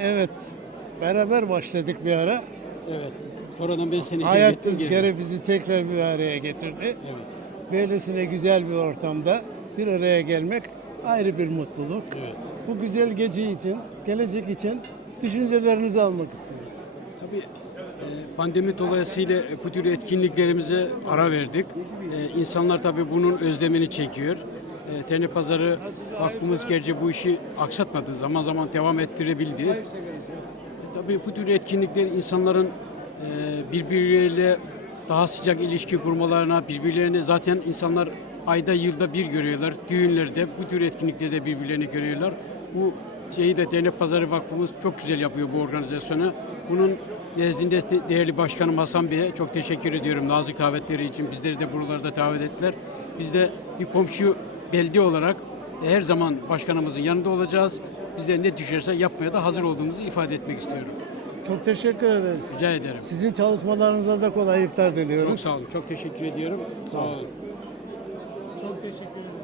Evet, beraber başladık bir ara. Evet. Sonradan ben seni Hayat rüzgarı bizi tekrar bir araya getirdi. Evet. Böylesine güzel bir ortamda bir araya gelmek ayrı bir mutluluk. Evet. Bu güzel gece için, gelecek için düşüncelerinizi almak isteriz. Tabii e, pandemi dolayısıyla bu tür etkinliklerimize ara verdik. E, İnsanlar tabii bunun özlemini çekiyor. E, Terne Pazarı Vakfımız gerçi bu işi aksatmadı. Zaman zaman devam ettirebildi. E, Tabii bu tür etkinlikler insanların e, birbirleriyle daha sıcak ilişki kurmalarına, birbirlerini zaten insanlar ayda yılda bir görüyorlar. Düğünlerde bu tür etkinliklerde birbirlerini görüyorlar. Bu şeyi de Dernek Pazarı Vakfımız çok güzel yapıyor bu organizasyonu. Bunun nezdinde de- değerli başkanım Hasan Bey'e çok teşekkür ediyorum nazik davetleri için. Bizleri de buralarda davet ettiler. Biz de bir komşu belediye olarak her zaman başkanımızın yanında olacağız. Bize ne düşerse yapmaya da hazır olduğumuzu ifade etmek istiyorum. Çok teşekkür ederiz. Rica ederim. Sizin çalışmalarınıza da kolaylıklar diliyoruz. Çok sağ olun. Çok teşekkür ediyorum. Sağ olun. Çok teşekkür ederim.